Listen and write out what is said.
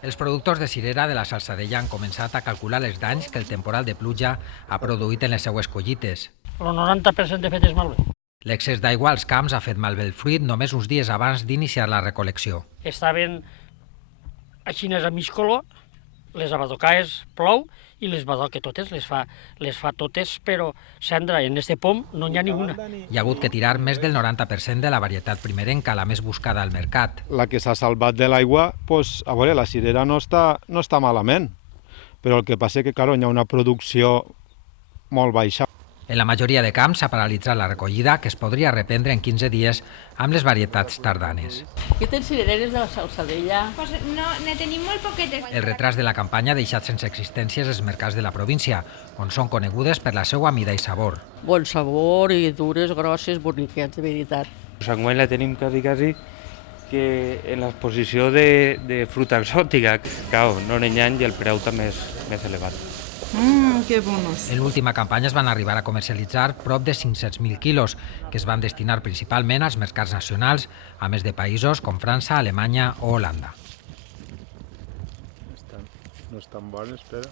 Els productors de cirera de la Salzadella han començat a calcular els danys que el temporal de pluja ha produït en les seues collites. El 90% de fet és malbé. L'excés d'aigua als camps ha fet malbé el fruit només uns dies abans d'iniciar la recol·lecció. Estaven així a mig color, les abadocaes plou i les badoque totes, les fa totes, però cendra, en este pom no n'hi ha ninguna. Hi ha hagut que tirar més del 90% de la varietat primerenca, la més buscada al mercat. La que s'ha salvat de l'aigua, doncs, a veure, la cirera no està malament, però el que passa és que, clar, hi ha una producció molt baixa. En la majoria de camps s'ha paralitzat la recollida, que es podria reprendre en 15 dies amb les varietats tardanes. Que tens cirereres de la Salzadella? Pues no, ne tenim molt poquetes. El retras de la campanya ha deixat sense existències els mercats de la província, on són conegudes per la seva mida i sabor. Bon sabor i dures, grosses, boniquets, de veritat. Enguany la tenim quasi que en l'exposició de fruta exòtica, clar, no n'hi ha i el preu també és més elevat. Que bonos. En l'última campanya es van arribar a comercialitzar prop de 500.000 quilos, que es van destinar principalment als mercats nacionals, a més de països com França, Alemanya o Holanda. No estan bones, espera.